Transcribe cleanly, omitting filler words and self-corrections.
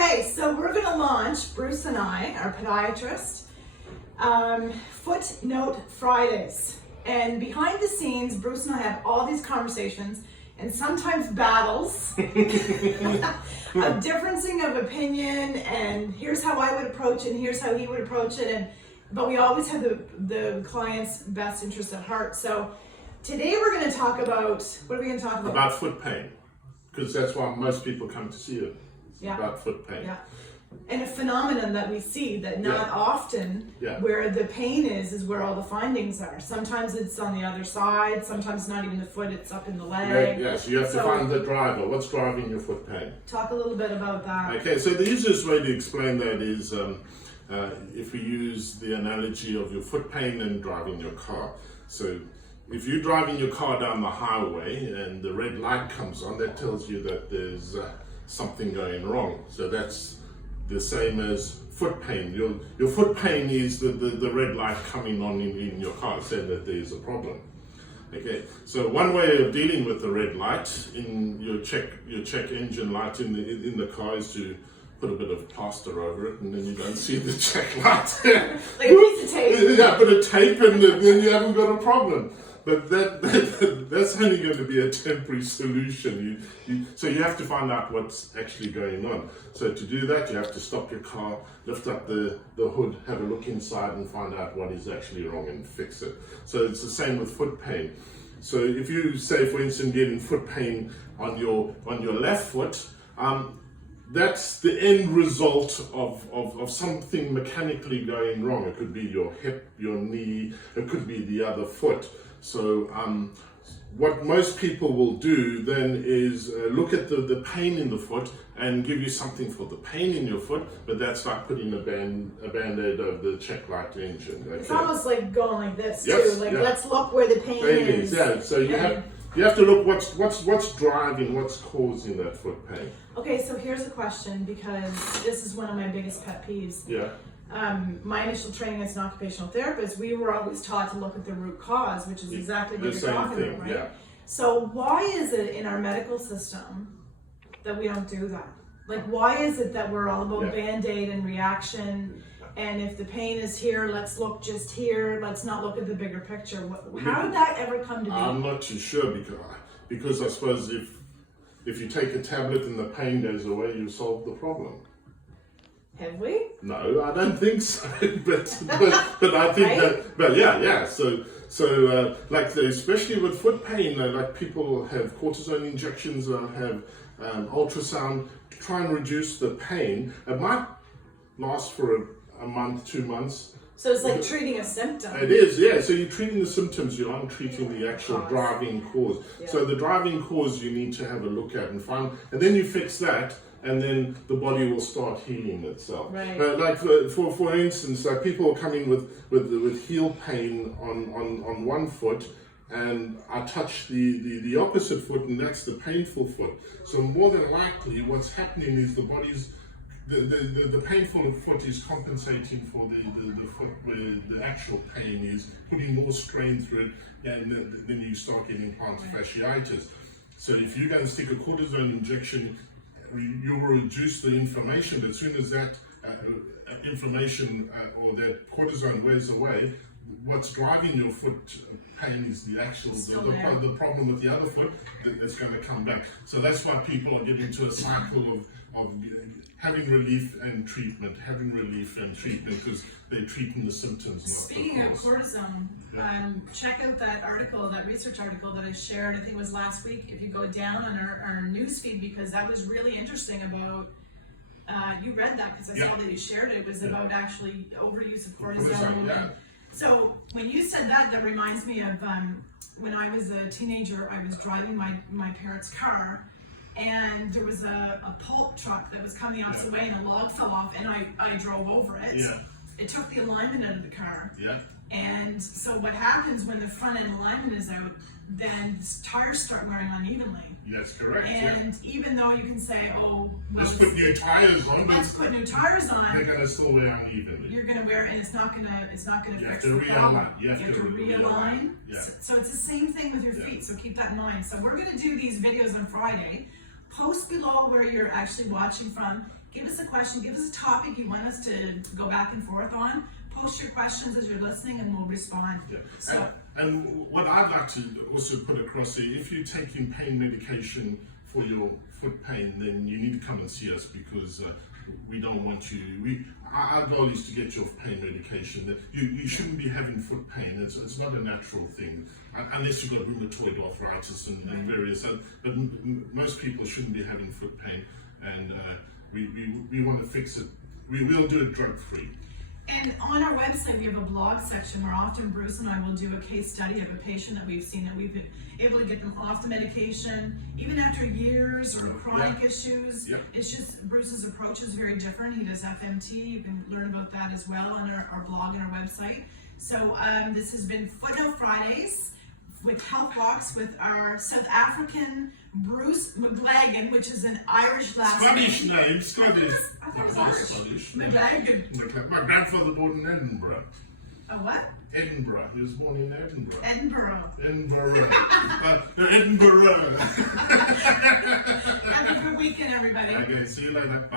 Okay, so we're going to launch, Bruce and I, our podiatrist, Footnote Fridays. And behind the scenes, Bruce and I have all these conversations and sometimes battles of differencing of opinion, and here's how I would approach it and here's how he would approach it, but we always have the client's best interest at heart. So today we're going to talk about, what are we going to talk about? About foot pain, because that's why most people come to see you. Yeah. About foot pain. Yeah. And a phenomenon that we see that not often where the pain is where all the findings are. Sometimes it's on the other side, sometimes not even the foot, it's up in the leg. Yeah, so you have to find the driver. What's driving your foot pain? Talk a little bit about that. Okay, so the easiest way to explain that is if we use the analogy of your foot pain and driving your car. So if you're driving your car down the highway and the red light comes on, that tells you that there's something going wrong. So that's the same as foot pain. Your foot pain is the red light coming on in your car, saying that there's a problem. Okay, so one way of dealing with the red light in your check engine light in the car is to put a bit of plaster over it, and then you don't see the check light. Like a piece of tape. Yeah, a bit of tape, and then you haven't got a problem. But that's only going to be a temporary solution. So you have to find out what's actually going on. So to do that, you have to stop your car, lift up the hood, have a look inside and find out what is actually wrong and fix it. So it's the same with foot pain. So if you say, for instance, getting foot pain on your left foot, that's the end result of something mechanically going wrong. It could be your hip, your knee, it could be the other foot. So what most people will do then is look at the pain in the foot and give you something for the pain in your foot, but that's like putting a bandaid over the check light engine. Okay? It's almost like going like this too. Like let's look where the pain is. Yeah, so you have to look what's driving, what's causing that foot pain. Okay, so here's a question, because this is one of my biggest pet peeves. Yeah. My initial training as an occupational therapist, we were always taught to look at the root cause, which is exactly what you're talking about, right? Yeah. So why is it in our medical system that we don't do that? Like, why is it that we're all about Band-Aid and reaction, and if the pain is here, let's look just here, let's not look at the bigger picture? How did that ever come to be? I'm not too sure, because I suppose if you take a tablet and the pain goes away, you solve the problem. Have we? No, I don't think so. but I think that. But yeah. So like especially with foot pain, like people have cortisone injections or have ultrasound to try and reduce the pain. It might last for a month, 2 months. So it's like treating a symptom. It is, yeah. So you're treating the symptoms, you aren't treating the actual driving cause. Yeah. So the driving cause you need to have a look at and find, and then you fix that, and then the body will start healing itself. Right. Like for instance, like people are coming with heel pain on one foot, and I touch the opposite foot, and that's the painful foot. So more than likely, what's happening is the body's the painful foot is compensating for the foot where the actual pain is, putting more strain through it, and then you start getting plantar fasciitis. So if you're going to stick a cortisone injection, you will reduce the inflammation, but as soon as that inflammation or that cortisone wears away, what's driving your foot pain is the actual the problem with the other foot that's going to come back. So that's why people are getting into a cycle of having relief and treatment, because they're treating the symptoms. Speaking of cortisone, check out that article, that research article that I shared, I think it was last week, if you go down on our news feed, because that was really interesting about, you read that because I saw that you shared it. It was about actually overuse of cortisone. So when you said that, that reminds me of when I was a teenager, I was driving my parents' car, and there was a pulp truck that was coming off the way, and a log fell off, and I drove over it. Yeah. It took the alignment out of the car. Yeah. And so what happens when the front end alignment is out, then the tires start wearing unevenly. That's correct. And even though you can say, oh, well, let's put new tires on. Let's put new tires on. They're going to still wear unevenly. You're going to wear, and it's not going to fix the problem. You have to realign. Yeah. So it's the same thing with your feet. So keep that in mind. So we're going to do these videos on Friday. Post below where you're actually watching from, Give us a question, give us a topic you want us to go back and forth on. Post your questions as you're listening and we'll respond. Yeah. So, and what I'd like to also put across here, if you're taking pain medication for your foot pain, then you need to come and see us, because we don't want you. Our goal is to get you off pain medication. You shouldn't be having foot pain. It's not a natural thing, unless you've got rheumatoid arthritis and various other. But most people shouldn't be having foot pain, and we want to fix it. We will do it drug free. and on our website, we have a blog section where often Bruce and I will do a case study of a patient that we've seen that we've been able to get them off the medication, even after years or chronic issues. Yep. It's just Bruce's approach is very different. He does FMT. You can learn about that as well on our blog and our website. So this has been Footnote Fridays with Health Walks with our South African Bruce McLagan, which is an Irish last Scottish name. name, Scottish. I thought it was Not Irish. Scottish. McLagan. My grandfather born in Edinburgh. A what? Edinburgh. He was born in Edinburgh. Edinburgh. Edinburgh. Edinburgh. Have a good weekend, everybody. Okay, see you later. Bye.